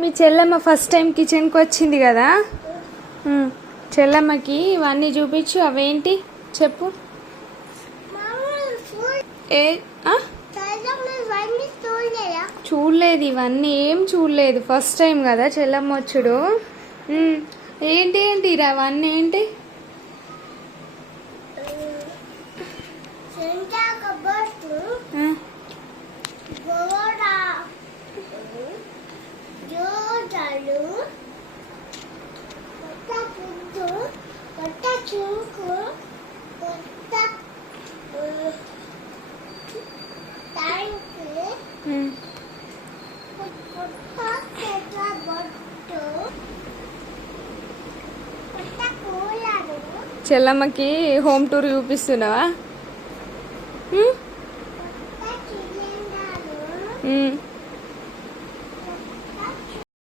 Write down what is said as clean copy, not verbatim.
మీ చెల్లెమ్మ first time కిచెన్కి వచ్చింది కదా. చెల్లెమ్మకి ఇవన్నీ చూపించు. అవేంటి చెప్పు. ఏ చూడలేదు, ఇవన్నీ ఏం చూడలేదు. ఫస్ట్ టైం కదా చెల్లెమ్మ వచ్చుడు. ఏంటి ఏంటి అవన్నీ ఏంటి? చెల్లమ్మకి హోమ్ టూర్ చూపిస్తున్నావా?